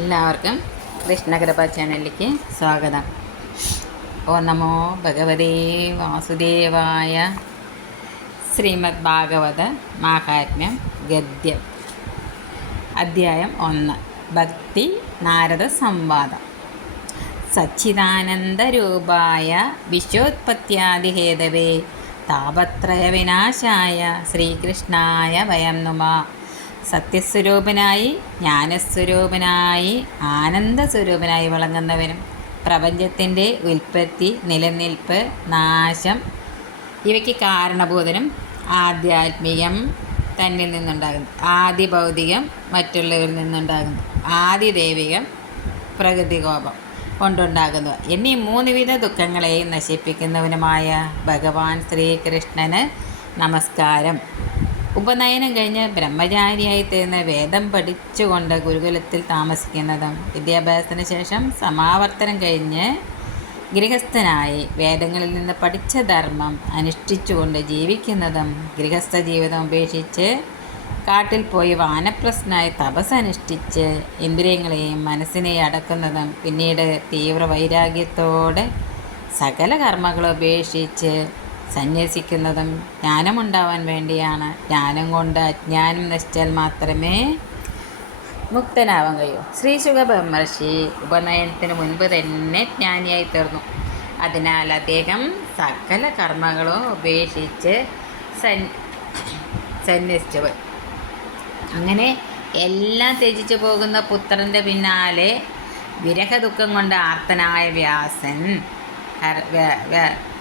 എല്ലാവർക്കും കൃഷ്ണകൃപ ചാനലിലേക്ക് സ്വാഗതം. ഓ നമോ ഭഗവതേ വാസുദേവായ ശ്രീമദ് ഭാഗവത മാഹാത്മ്യം ഗദ്യം അധ്യായം ഒന്ന് ഭക്തി നാരദ സംവാദം. സച്ചിദാനന്ദരൂപായ വിശ്വോത്പത്യാദിഹേതവേ താപത്രയ വിനാശായ ശ്രീകൃഷ്ണായ വയം നുമ. സത്യസ്വരൂപനായി ജ്ഞാനസ്വരൂപനായി ആനന്ദസ്വരൂപനായി വിളങ്ങുന്നവനും പ്രപഞ്ചത്തിന്റെ ഉൽപ്പത്തി നിലനിൽപ്പ് നാശം ഇവയ്ക്ക് കാരണബോധനം ആധ്യാത്മികം തന്നിൽ നിന്നുണ്ടാകുന്നു. ആദ്യ ഭൗതികം മറ്റുള്ളവരിൽ നിന്നുണ്ടാകുന്നു. ആദ്യ ദൈവികം പ്രകൃതികോപം കൊണ്ടുണ്ടാകുന്നു. എന്നീ മൂന്ന് വിധ ദുഃഖങ്ങളെയും നശിപ്പിക്കുന്നവനുമായ ഭഗവാൻ ശ്രീകൃഷ്ണന് നമസ്കാരം. ഉപനയനം കഴിഞ്ഞ് ബ്രഹ്മചാരിയായി തീർന്ന വേദം പഠിച്ചുകൊണ്ട് ഗുരുകുലത്തിൽ താമസിക്കുന്നതും വിദ്യാഭ്യാസത്തിന് ശേഷം സമാവർത്തനം കഴിഞ്ഞ് ഗൃഹസ്ഥനായി വേദങ്ങളിൽ നിന്ന് പഠിച്ച ധർമ്മം അനുഷ്ഠിച്ചുകൊണ്ട് ജീവിക്കുന്നതും ഗൃഹസ്ഥ ജീവിതം ഉപേക്ഷിച്ച് കാട്ടിൽ പോയി വാനപ്രശ്നായി തപസ് അനുഷ്ഠിച്ച് ഇന്ദ്രിയങ്ങളെയും മനസ്സിനെയും അടക്കുന്നതും പിന്നീട് തീവ്ര വൈരാഗ്യത്തോടെ സകല കർമ്മങ്ങളും ഉപേക്ഷിച്ച് സന്യസിക്കുന്നതും ജ്ഞാനമുണ്ടാവാൻ വേണ്ടിയാണ്. ജ്ഞാനം കൊണ്ട് അജ്ഞാനം നശിച്ചാൽ മാത്രമേ മുക്തനാവാൻ കഴിയൂ. ശ്രീ സുഖബ്രഹ്മർഷി ഉപനയനത്തിന് മുൻപ് തന്നെ ജ്ഞാനിയായി തീർന്നു. അതിനാൽ അദ്ദേഹം സകല കർമ്മങ്ങളും ഉപേക്ഷിച്ച് സൻ സന്യസിച്ചവൻ. അങ്ങനെ എല്ലാം ത്യജിച്ചു പോകുന്ന പുത്രന്റെ പിന്നാലെ വിരഹദുഃഖം കൊണ്ട് ആർത്തനായ വ്യാസൻ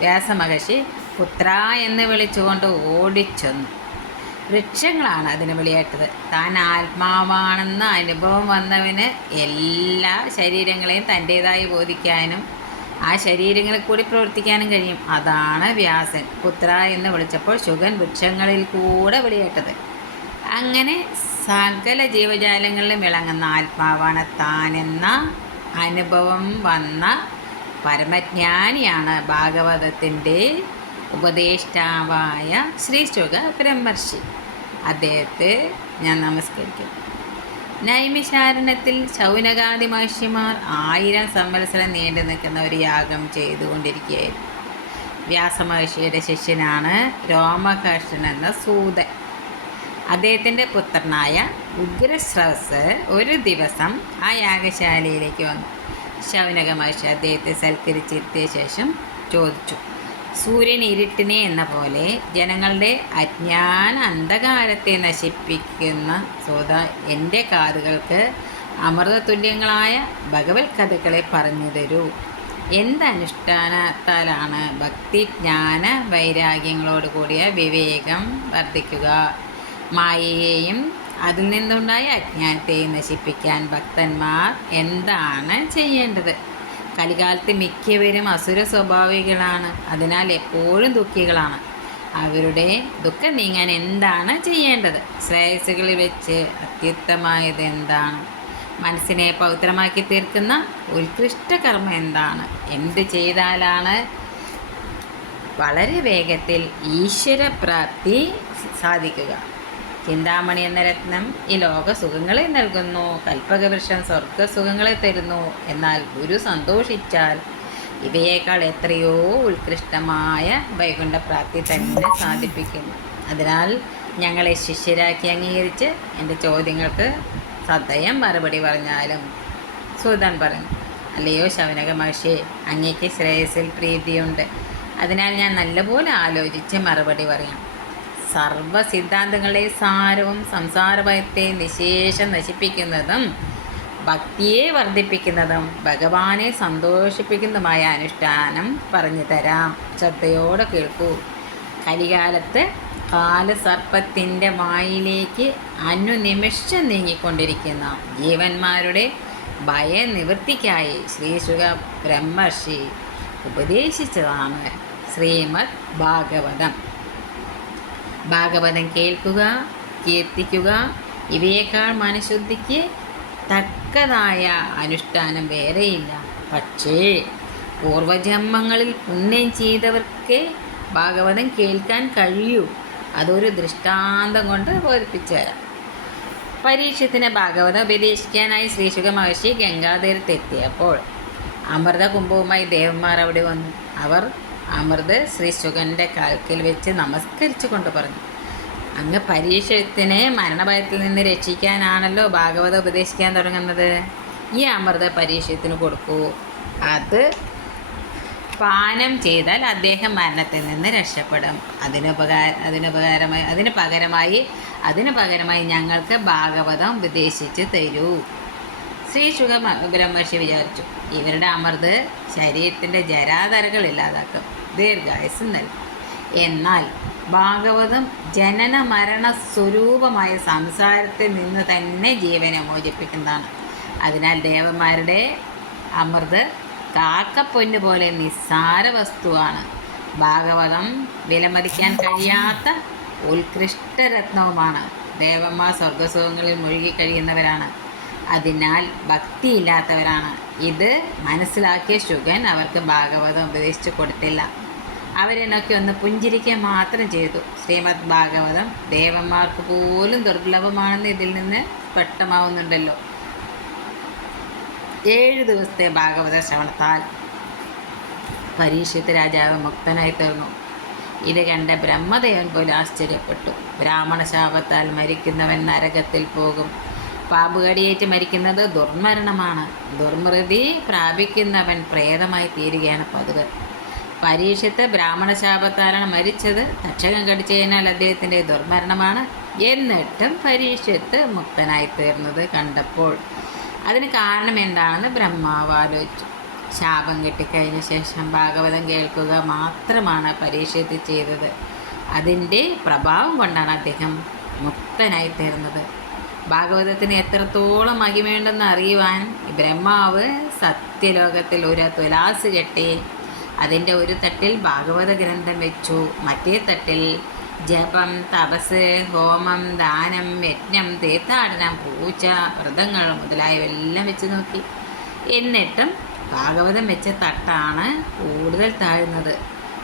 വ്യാസമഹർഷി പുത്ര എന്ന് വിളിച്ചുകൊണ്ട് ഓടിച്ചെന്നു. വൃക്ഷങ്ങളാണ് അതിന് വിളിയേറ്റത്. താൻ ആത്മാവാണെന്ന അനുഭവം വന്നവന് എല്ലാ ശരീരങ്ങളെയും തന്റേതായി ബോധിക്കാനും ആ ശരീരങ്ങളിൽ കൂടി പ്രവർത്തിക്കാനും കഴിയും. അതാണ് വ്യാസൻ. പുത്ര എന്ന് വിളിച്ചപ്പോൾ ശുഗൻ വൃക്ഷങ്ങളിൽ കൂടെ വിളിയേറ്റത്. അങ്ങനെ സകല ജീവജാലങ്ങളിലും വിളങ്ങുന്ന ആത്മാവാണ് താനെന്ന അനുഭവം വന്ന പരമജ്ഞാനിയാണ് ഭാഗവതത്തിന്റെ ഉപദേഷ്ടാവായ ശ്രീ ശുഖ ബ്രഹ്മർഷി. അദ്ദേഹത്തെ ഞാൻ നമസ്കരിക്കുന്നു നൈമിശാരണത്തിൽ ശൗനകാദി മഹർഷിമാർ ആയിരം സംവത്സരം നീണ്ടു നിൽക്കുന്ന ഒരു യാഗം ചെയ്തുകൊണ്ടിരിക്കുകയായിരുന്നു. വ്യാസമഹർഷിയുടെ ശിഷ്യനാണ് രോമകർഷൻ എന്ന സൂതൻ. അദ്ദേഹത്തിന്റെ പുത്രനായ ഉഗ്രശ്രവസ് ഒരു ദിവസം ആ യാഗശാലയിലേക്ക് വന്നു. ശൗനക മഹർഷി അദ്ദേഹത്തെ സൽക്കരിച്ചിരുത്തിയ ശേഷം ചോദിച്ചു സൂര്യൻ ഇരുട്ടിനെ എന്ന പോലെ ജനങ്ങളുടെ അജ്ഞാന അന്ധകാരത്തെ നശിപ്പിക്കുന്ന ശ്രോത എന്റെ കാതുകൾക്ക് അമൃതതുല്യങ്ങളായ ഭഗവത് കഥകളെ പറഞ്ഞു തരൂ. എന്തനുഷ്ഠാനത്താലാണ് ഭക്തി ജ്ഞാന വൈരാഗ്യങ്ങളോട് കൂടിയ വിവേകം വർദ്ധിക്കുക. മായയെയും അതിൽ നിന്നുണ്ടായ അജ്ഞാനത്തെയും നശിപ്പിക്കാൻ ഭക്തന്മാർ എന്താണ് ചെയ്യേണ്ടത്? കലികാലത്ത് മിക്കവരും അസുര സ്വഭാവികളാണ്. അതിനാൽ എപ്പോഴും ദുഃഖികളാണ്. അവരുടെ ദുഃഖം നീങ്ങാൻ എന്താണ് ചെയ്യേണ്ടത്? ശ്രേയസ്സുകളിൽ വെച്ച് അത്യുത്തമായത് എന്താണ്? മനസ്സിനെ പവിത്രമാക്കി തീർക്കുന്ന ഉത്കൃഷ്ട കർമ്മം എന്താണ്? എന്ത് ചെയ്താലാണ് വളരെ വേഗത്തിൽ ഈശ്വരപ്രാപ്തി സാധിക്കുക? ചിന്താമണി എന്ന രത്നം ഈ ലോക സുഖങ്ങളെ നൽകുന്നു കൽപ്പകവൃക്ഷം സ്വർഗ സുഖങ്ങളെ തരുന്നു. എന്നാൽ ഗുരു സന്തോഷിച്ചാൽ ഇവയേക്കാൾ എത്രയോ ഉത്കൃഷ്ടമായ വൈകുണ്ഠപ്രാപ്തി തന്നെ സാധിപ്പിക്കുന്നു. അതിനാൽ ഞങ്ങളെ ശിഷ്യരാക്കി അംഗീകരിച്ച് എന്റെ ചോദ്യങ്ങൾക്ക് സദയം മറുപടി പറഞ്ഞാലും സൂതൻ പറഞ്ഞു അല്ലയോ ശൗനക മഹർഷി അങ്ങേക്ക് ശ്രേയസിൽ പ്രീതിയുണ്ട്. അതിനാൽ ഞാൻ നല്ലപോലെ ആലോചിച്ച് മറുപടി പറയാം. സർവ സിദ്ധാന്തങ്ങളെ സാരവും സംസാരഭയത്തെ നിശേഷം നശിപ്പിക്കുന്നതും ഭക്തിയെ വർദ്ധിപ്പിക്കുന്നതും ഭഗവാനെ സന്തോഷിപ്പിക്കുന്നതുമായ അനുഷ്ഠാനം പറഞ്ഞു തരാം. ശ്രദ്ധയോടെ കേൾക്കൂ. കലികാലത്ത് കാലസർപ്പത്തിന്റെ വായിലേക്ക് അനുനിമിഷം നീങ്ങിക്കൊണ്ടിരിക്കുന്ന ജീവന്മാരുടെ ഭയനിവൃത്തിക്കായി ശ്രീശുക ബ്രഹ്മർഷി ഉപദേശിച്ചതാണ് ശ്രീമദ് ഭാഗവതം. ഭാഗവതം കേൾക്കുക കീർത്തിക്കുക ഇവയേക്കാൾ മനഃശുദ്ധിക്ക് തക്കതായ അനുഷ്ഠാനം വേറെയില്ല. പക്ഷേ പൂർവജന്മങ്ങളിൽ പുണ്യം ചെയ്തവർക്ക് ഭാഗവതം കേൾക്കാൻ കഴിയൂ. അതൊരു ദൃഷ്ടാന്തം കൊണ്ട് ബോധിപ്പിച്ചു പരീക്ഷത്തിന് ഭാഗവതം ഉപദേശിക്കാനായി ശ്രീശുഖ മഹർഷി ഗംഗാതീരത്തെത്തിയപ്പോൾ അമൃത കുംഭവുമായി ദേവന്മാർ അവിടെ വന്നു. അവർ അമൃത് ശ്രീ ശ്രീശുഖന്റെ കാൽക്കൽ വെച്ച് നമസ്കരിച്ചു കൊണ്ട് പറഞ്ഞു. അങ്ങ് പരീക്ഷത്തിനെ മരണഭയത്തിൽ നിന്ന് രക്ഷിക്കാനാണല്ലോ ഭാഗവത ഉപദേശിക്കാൻ തുടങ്ങുന്നത്. ഈ അമൃത പരീക്ഷത്തിന് കൊടുക്കൂ. അത് പാനം ചെയ്താൽ അദ്ദേഹം മരണത്തിൽ നിന്ന് രക്ഷപ്പെടും. അതിനുപകാര അതിനുപകാരമായി അതിന് പകരമായി അതിന് പകരമായി ഞങ്ങൾക്ക് ഭാഗവതം ഉപദേശിച്ച് തരൂ. ശ്രീ ശുഖ ബ്രഹ്മർഷി വിചാരിച്ചു. ഇവരുടെ അമൃത് ശരീരത്തിന്റെ ജരാതരകൾ ഇല്ലാതാക്കും. ദീർഘായുസ് നൽകും എന്നാൽ ഭാഗവതം ജനന മരണ സ്വരൂപമായ സംസാരത്തിൽ നിന്ന് തന്നെ ജീവനെ മോചിപ്പിക്കുന്നതാണ്. അതിനാൽ ദേവന്മാരുടെ അമൃത് കാക്കപ്പൊന്ന് പോലെ നിസ്സാര വസ്തുവാണ്. ഭാഗവതം വിലമതിക്കാൻ കഴിയാത്ത ഉത്കൃഷ്ടരത്നവുമാണ്. ദേവന്മാർ സ്വർഗസുഖങ്ങളിൽ മുഴുകി കഴിയുന്നവരാണ്. അതിനാൽ ഭക്തിയില്ലാത്തവരാണ്. ഇത് മനസ്സിലാക്കിയ ശുഗൻ അവർക്ക് ഭാഗവതം ഉപദേശിച്ചു കൊടുത്തില്ല. അവരെന്നൊക്കെ ഒന്ന് പുഞ്ചിരിക്കുക മാത്രം ചെയ്തു. ശ്രീമദ് ഭാഗവതം ദേവന്മാർക്ക് പോലും ദുർലഭമാണെന്ന് ഇതിൽ നിന്ന് വ്യക്തമാവുന്നുണ്ടല്ലോ. ഏഴ് ദിവസത്തെ ഭാഗവത ശ്രവണത്താൽ പരീക്ഷത്ത് രാജാവ് മുക്തനായി തീർന്നു. ഇത് കണ്ട ബ്രഹ്മദേവൻ പോലും ആശ്ചര്യപ്പെട്ടു. ബ്രാഹ്മണ ശാപത്താൽ മരിക്കുന്നവൻ നരകത്തിൽ പോകും. പാമ്പുകടിയേറ്റ് മരിക്കുന്നത് ദുർമരണമാണ്. ദുർമൃതി പ്രാപിക്കുന്നവൻ പ്രേതമായി തീരുകയാണ് പതുക് പരീക്ഷത്ത് ബ്രാഹ്മണ ശാപത്താലാണ് മരിച്ചത്. തക്ഷകം കടിച്ചതിനാൽ അദ്ദേഹത്തിന്റെ ദുർമരണമാണ്. എന്നിട്ടും പരീക്ഷത്ത് മുക്തനായി തീർന്നത് കണ്ടപ്പോൾ. അതിന് കാരണം എന്താണെന്ന് ബ്രഹ്മാവ് ആലോചിച്ചു ശാപം കിട്ടിക്കഴിഞ്ഞ ശേഷം ഭാഗവതം കേൾക്കുക മാത്രമാണ് പരീക്ഷത്തിൽ ചെയ്തത്. അതിന്റെ പ്രഭാവം കൊണ്ടാണ് അദ്ദേഹം മുക്തനായി തീർന്നത്. ഭാഗവതത്തിന് എത്രത്തോളം മഹിമയുണ്ടെന്ന് അറിയുവാൻ ബ്രഹ്മാവ് സത്യലോകത്തിൽ ഒരു തുലാസ് കെട്ടി അതിന്റെ ഒരു തട്ടിൽ ഭാഗവത ഗ്രന്ഥം വെച്ചു. മറ്റേ തട്ടിൽ ജപം തപസ് ഹോമം ദാനം യജ്ഞം തീർത്ഥാടനം പൂജ വ്രതങ്ങൾ മുതലായവയെല്ലാം വെച്ച് നോക്കി. എന്നിട്ടും ഭാഗവതം വെച്ച തട്ടാണ് കൂടുതൽ താഴ്ന്നത്.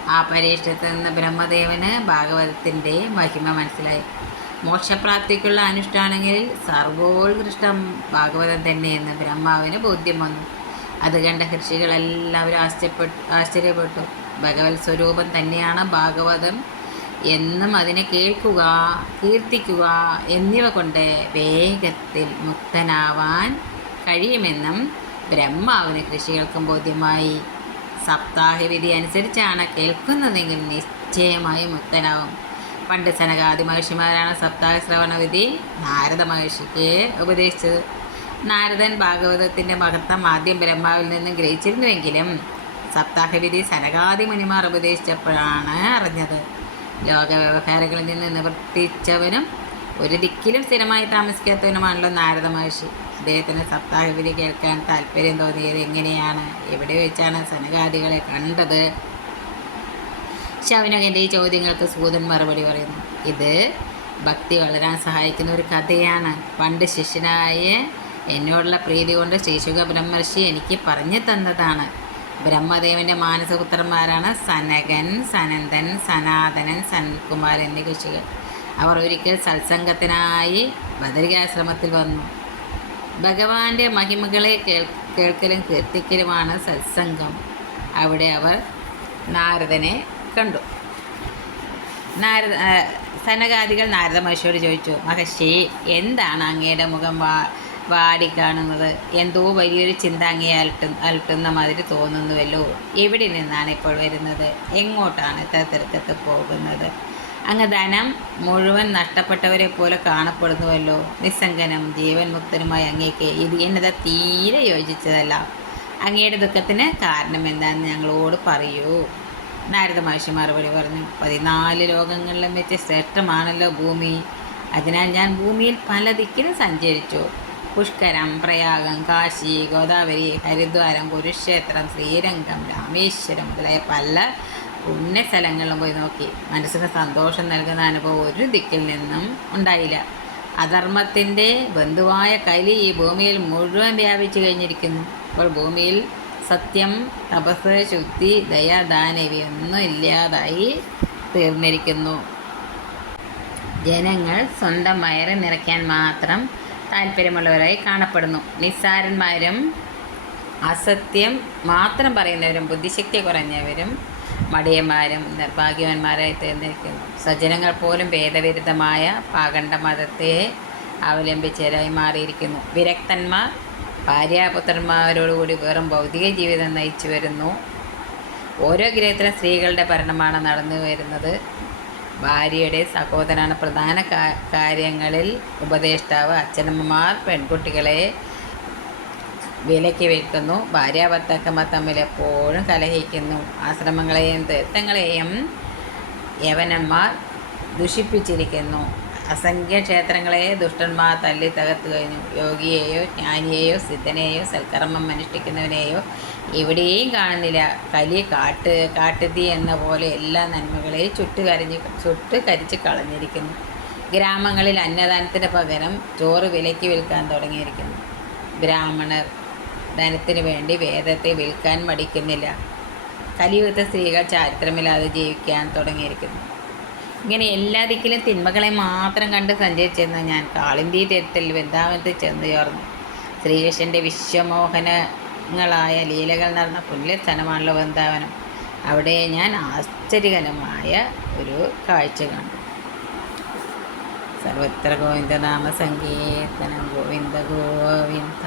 ആ പരീക്ഷത്തിൽ നിന്ന് ബ്രഹ്മദേവന് ഭാഗവതത്തിന്റെ മഹിമ മനസ്സിലായി. മോക്ഷപ്രാപ്തിക്കുള്ള അനുഷ്ഠാനങ്ങളിൽ സർവോത്കൃഷ്ടം ഭാഗവതം തന്നെയെന്ന് ബ്രഹ്മാവിന് ബോധ്യം വന്നു. അത് കണ്ട ഋഷികളെല്ലാവരും ആശ്ചര്യപ്പെട്ടു ആശ്ചര്യപ്പെട്ടു. ഭഗവത് സ്വരൂപം തന്നെയാണ് ഭാഗവതം എന്നും അതിനെ കേൾക്കുക കീർത്തിക്കുക എന്നിവ കൊണ്ട് വേഗത്തിൽ മുക്തനാവാൻ കഴിയുമെന്നും ബ്രഹ്മാവിന് കൃഷികൾക്കും ബോധ്യമായി. സപ്താഹവിധി അനുസരിച്ചാണ് കേൾക്കുന്നതെങ്കിൽ നിശ്ചയമായി മുക്തനാവും. പണ്ട് സനകാദി മഹർഷിമാരാണ് സപ്താഹ ശ്രവണവിധി നാരദ മഹർഷിക്ക് ഉപദേശിച്ചത്. നാരദൻ ഭാഗവതത്തിന്റെ മഹത്വം ആദ്യം ബ്രഹ്മാവിൽ നിന്നും ഗ്രഹിച്ചിരുന്നുവെങ്കിലും സപ്താഹവിധി സനകാദി മുനിമാർ ഉപദേശിച്ചപ്പോഴാണ് അറിഞ്ഞത്. ലോക വ്യവഹാരങ്ങളിൽ നിന്ന് നിവർത്തിച്ചവനും ഒരു ദിക്കിലും സ്ഥിരമായി താമസിക്കാത്തവനുമാണല്ലോ നാരദ മഹർഷി. അദ്ദേഹത്തിന് സപ്താഹവിധി കേൾക്കാൻ താല്പര്യം തോന്നിയത് എങ്ങനെയാണ്? എവിടെ വെച്ചാണ് സനകാദികളെ കണ്ടത്? ശൗനകന്റെ ഈ ചോദ്യങ്ങൾക്ക് സൂതൻ മറുപടി പറയുന്നു. ഇത് ഭക്തി വളരാൻ സഹായിക്കുന്ന ഒരു കഥയാണ്. പണ്ട് ശിഷ്യനായ എന്നോടുള്ള പ്രീതി കൊണ്ട് ശ്രീശുഖ ബ്രഹ്മർഷി എനിക്ക് പറഞ്ഞു തന്നതാണ്. ബ്രഹ്മദേവന്റെ മാനസപുത്രന്മാരാണ് സനകൻ സനന്ദൻ സനാതനൻ സനൽകുമാർ എന്നീ കൃഷികൾ അവർ ഒരിക്കൽ സത്സംഗത്തിനായി ബദരികാശ്രമത്തിൽ വന്നു. ഭഗവാന്റെ മഹിമകളെ കേൾ കേൾക്കലും കീർത്തിക്കലുമാണ് സത്സംഗം. അവിടെ അവർ നാരദനെ കണ്ടു. നാരദ സനകാദികൾ നാരദ മഹർഷിയോട് ചോദിച്ചു മഹർഷി എന്താണ് അങ്ങയുടെ മുഖം വാ വാടിക്കാണുന്നത് എന്തോ വലിയൊരു ചിന്ത അങ്ങേ അലട്ടു അലട്ടുന്ന മാതിരി തോന്നുന്നുവല്ലോ. എവിടെ നിന്നാണ് ഇപ്പോൾ വരുന്നത്? എങ്ങോട്ടാണ് ഇത്ര തിരക്കത്ത് പോകുന്നത്? അങ്ങ് ധനം മുഴുവൻ നഷ്ടപ്പെട്ടവരെ പോലെ കാണപ്പെടുന്നുവല്ലോ. നിസ്സംഗനം ജീവൻ മുക്തനുമായ അങ്ങേക്ക് ഇത് എന്നത് തീരെ യോജിച്ചതല്ല. അങ്ങയുടെ ദുഃഖത്തിന് കാരണം എന്താണെന്ന് ഞങ്ങളോട് പറയൂ. നാരദ മഹർഷി മറുപടി പറഞ്ഞു പതിനാല് ലോകങ്ങളിലും വെച്ച് ശ്രേഷ്ഠമാണല്ലോ ഭൂമി. അതിനാൽ ഞാൻ ഭൂമിയിൽ പല ദിക്കിലും സഞ്ചരിച്ചു. പുഷ്കരം പ്രയാഗം കാശി ഗോദാവരി ഹരിദ്വാരം കുരുക്ഷേത്രം ശ്രീരംഗം രാമേശ്വരം മുതലായ പല പുണ്യ സ്ഥലങ്ങളിലും പോയി നോക്കി. മനസ്സിന് സന്തോഷം നൽകുന്ന അനുഭവം ഒരു ദിക്കിൽ നിന്നും ഉണ്ടായില്ല. അധർമ്മത്തിന്റെ ബന്ധുവായ കലി ഈ ഭൂമിയിൽ മുഴുവൻ വ്യാപിച്ചു കഴിഞ്ഞിരിക്കുന്നു. അപ്പോൾ ഭൂമിയിൽ സത്യം തപസ് ശുദ്ധി ദയ ദാനവിയൊന്നും ഇല്ലാതായി തീർന്നിരിക്കുന്നു. ജനങ്ങൾ സ്വന്തം വയറ് നിറയ്ക്കാൻ മാത്രം താല്പര്യമുള്ളവരായി കാണപ്പെടുന്നു. നിസ്സാരന്മാരും അസത്യം മാത്രം പറയുന്നവരും ബുദ്ധിശക്തി കുറഞ്ഞവരും മടിയന്മാരും നിർഭാഗ്യവാന്മാരായി തീർന്നിരിക്കുന്നു. സജ്ജനങ്ങൾ പോലും ഭേദവിരുദ്ധമായ പാകണ്ഡ മതത്തെ അവലംബിച്ചവരായി മാറിയിരിക്കുന്നു. വിരക്തന്മാർ ഭാര്യാപുത്രന്മാരോടുകൂടി വെറും ഭൗതിക ജീവിതം നയിച്ചു വരുന്നു. ഓരോ ഗ്രഹത്തിലും സ്ത്രീകളുടെ ഭരണമാണ് നടന്നു വരുന്നത്. ഭാര്യയുടെ സഹോദരനാണ് പ്രധാന കാര്യങ്ങളിൽ ഉപദേഷ്ടാവ്. അച്ഛനമ്മമാർ പെൺകുട്ടികളെ വിലയ്ക്ക് വെക്കുന്നു ഭാര്യ ഭർത്താക്കന്മാർ തമ്മിൽ എപ്പോഴും കലഹിക്കുന്നു. ആശ്രമങ്ങളെയും തീർത്ഥങ്ങളെയും യവനന്മാർ ദുഷിപ്പിച്ചിരിക്കുന്നു. അസംഖ്യ ക്ഷേത്രങ്ങളെ ദുഷ്ടന്മാർ തല്ലി തകർത്തു കഴിഞ്ഞു. യോഗിയെയോ ജ്ഞാനിയെയോ സിദ്ധനെയോ സൽക്കർമ്മം അനുഷ്ഠിക്കുന്നവനെയോ എവിടെയും കാണുന്നില്ല. കലി കാട്ട് കാട്ടുതീ എന്ന പോലെ എല്ലാ നന്മകളെയും ചുട്ടുകരിഞ്ഞ് ചുട്ട് കരിച്ച് കളഞ്ഞിരിക്കുന്നു. ഗ്രാമങ്ങളിൽ അന്നദാനത്തിന് പകരം ചോറ് വിലയ്ക്ക് വിൽക്കാൻ തുടങ്ങിയിരിക്കുന്നു. ബ്രാഹ്മണർ ധനത്തിന് വേണ്ടി വേദത്തെ വിൽക്കാൻ മടിക്കുന്നില്ല. കലിയുഗത്തെ സ്ത്രീകൾ ചാരിത്രമില്ലാതെ ജീവിക്കാൻ തുടങ്ങിയിരിക്കുന്നു. ഇങ്ങനെ എല്ലാ ദിക്കിലും തിന്മകളെ മാത്രം കണ്ട് സഞ്ചരിച്ചിരുന്ന ഞാൻ കാളിന്തി തീരത്തിൽ വൃന്ദാവനത്തിൽ ചെന്ന് ചേർന്നു. ശ്രീകൃഷ്ണന്റെ വിശ്വമോഹനങ്ങളായ ലീലകൾ നടന്ന പുണ്യസ്ഥലമാണല്ലോ വൃന്ദാവനം. അവിടെ ഞാൻ ആശ്ചര്യകരമായ ഒരു കാഴ്ച കണ്ടു. സർവത്ര ഗോവിന്ദനാമ സങ്കീർത്തനം ഗോവിന്ദ ഗോവിന്ദ